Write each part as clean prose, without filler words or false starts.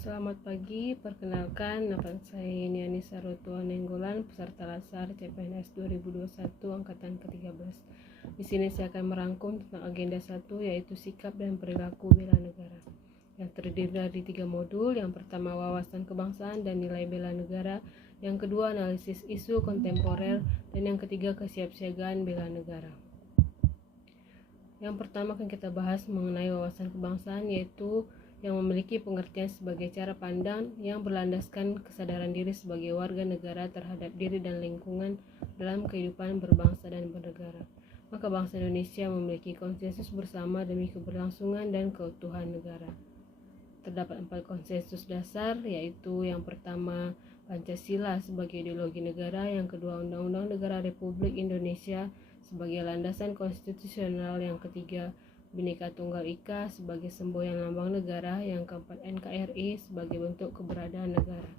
Selamat pagi, perkenalkan nama saya Yeniani Sarotua Nenggolan, peserta Lasar CPNS 2021 angkatan ke-13. Di sini saya akan merangkum tentang agenda 1, yaitu sikap dan perilaku bela negara, yang terdiri dari 3 modul. Yang pertama, wawasan kebangsaan dan nilai bela negara. Yang kedua, analisis isu kontemporer. Dan yang ketiga, kesiapsiagaan bela negara. Yang pertama akan kita bahas mengenai wawasan kebangsaan, yaitu yang memiliki pengertian sebagai cara pandang yang berlandaskan kesadaran diri sebagai warga negara terhadap diri dan lingkungan dalam kehidupan berbangsa dan bernegara. Maka bangsa Indonesia memiliki konsensus bersama demi keberlangsungan dan keutuhan negara. Terdapat 4 konsensus dasar, yaitu yang pertama Pancasila sebagai ideologi negara, yang kedua Undang-Undang Negara Republik Indonesia sebagai landasan konstitusional, yang ketiga Bhinneka Tunggal Ika sebagai semboyan lambang negara, yang keempat NKRI sebagai bentuk keberadaan negara.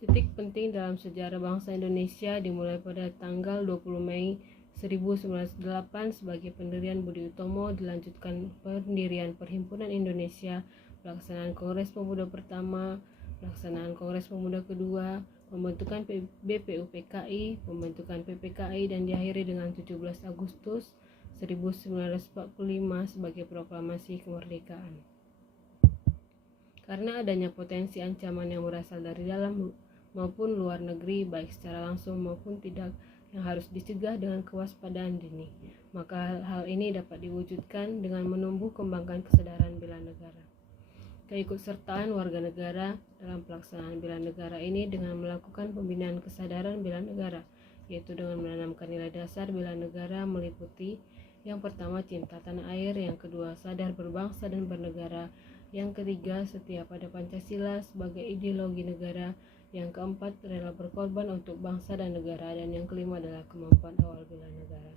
Titik penting dalam sejarah bangsa Indonesia dimulai pada tanggal 20 Mei 1908 sebagai pendirian Budi Utomo, dilanjutkan pendirian Perhimpunan Indonesia, pelaksanaan Kongres Pemuda pertama, pelaksanaan Kongres Pemuda kedua, pembentukan BPUPKI, pembentukan PPKI, dan diakhiri dengan 17 Agustus 1945 sebagai proklamasi kemerdekaan. Karena adanya potensi ancaman yang berasal dari dalam maupun luar negeri, baik secara langsung maupun tidak, yang harus dicegah dengan kewaspadaan dini, maka hal ini dapat diwujudkan dengan menumbuh kembangkan kesadaran bela negara. Keikutsertaan warga negara dalam pelaksanaan bela negara ini dengan melakukan pembinaan kesadaran bela negara, yaitu dengan menanamkan nilai dasar bela negara meliputi: yang pertama, cinta tanah air; yang kedua, sadar berbangsa dan bernegara; yang ketiga, setia pada Pancasila sebagai ideologi negara; yang keempat, rela berkorban untuk bangsa dan negara; dan yang kelima adalah kemampuan awal bela negara,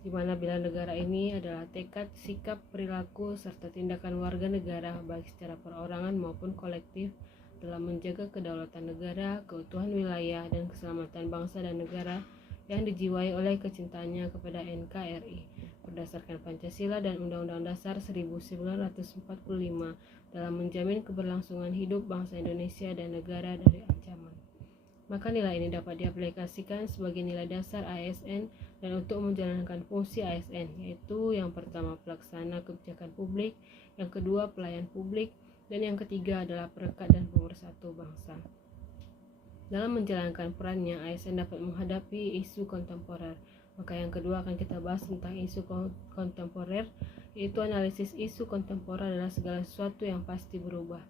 di mana bela negara ini adalah tekad, sikap, perilaku, serta tindakan warga negara baik secara perorangan maupun kolektif dalam menjaga kedaulatan negara, keutuhan wilayah, dan keselamatan bangsa dan negara yang dijiwai oleh kecintaannya kepada NKRI berdasarkan Pancasila dan Undang-Undang Dasar 1945 dalam menjamin keberlangsungan hidup bangsa Indonesia dan negara dari ancaman. Maka nilai ini dapat diaplikasikan sebagai nilai dasar ASN dan untuk menjalankan fungsi ASN, yaitu yang pertama pelaksana kebijakan publik, yang kedua pelayan publik, dan yang ketiga adalah perekat dan pemersatu bangsa. Dalam menjalankan perannya, ASN dapat menghadapi isu kontemporer. Maka yang kedua akan kita bahas tentang isu kontemporer, yaitu analisis isu kontemporer adalah segala sesuatu yang pasti berubah.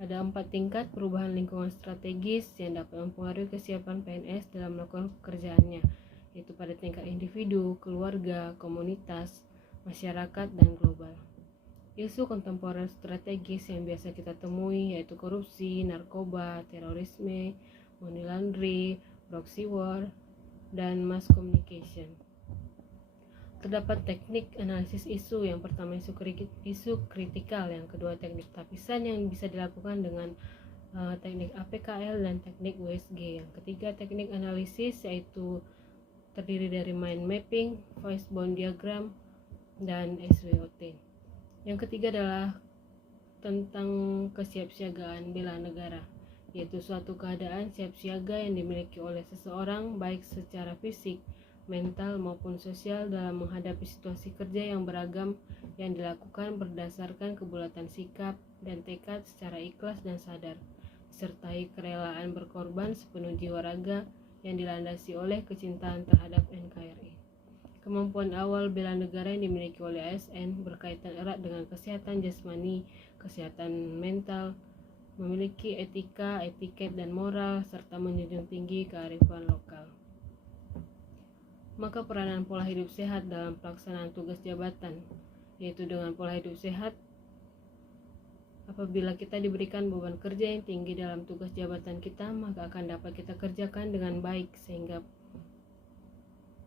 Ada 4 tingkat perubahan lingkungan strategis yang dapat mempengaruhi kesiapan PNS dalam melakukan pekerjaannya, yaitu pada tingkat individu, keluarga, komunitas, masyarakat, dan global. Isu kontemporer strategis yang biasa kita temui yaitu korupsi, narkoba, terorisme, money laundry, proxy war, dan mass communication. Terdapat teknik analisis isu, yang pertama isu kritikal, yang kedua teknik tapisan yang bisa dilakukan dengan teknik APKL dan teknik USG. Yang ketiga teknik analisis, yaitu terdiri dari mind mapping, voice bound diagram, dan SWOT. Yang ketiga adalah tentang kesiapsiagaan bela negara, yaitu suatu keadaan siap siaga yang dimiliki oleh seseorang baik secara fisik, mental, maupun sosial dalam menghadapi situasi kerja yang beragam yang dilakukan berdasarkan kebulatan sikap dan tekad secara ikhlas dan sadar, disertai kerelaan berkorban sepenuh jiwa raga yang dilandasi oleh kecintaan terhadap NKRI. Kemampuan awal bela negara yang dimiliki oleh ASN berkaitan erat dengan kesehatan jasmani, kesehatan mental, memiliki etika, etiket, dan moral, serta menjunjung tinggi kearifan lokal. Maka peranan pola hidup sehat dalam pelaksanaan tugas jabatan, yaitu dengan pola hidup sehat, apabila kita diberikan beban kerja yang tinggi dalam tugas jabatan kita, maka akan dapat kita kerjakan dengan baik sehingga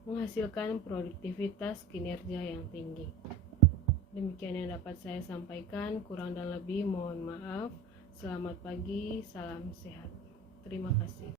menghasilkan produktivitas kinerja yang tinggi. Demikian yang dapat saya sampaikan, kurang dan lebih mohon maaf. Selamat pagi, salam sehat. Terima kasih.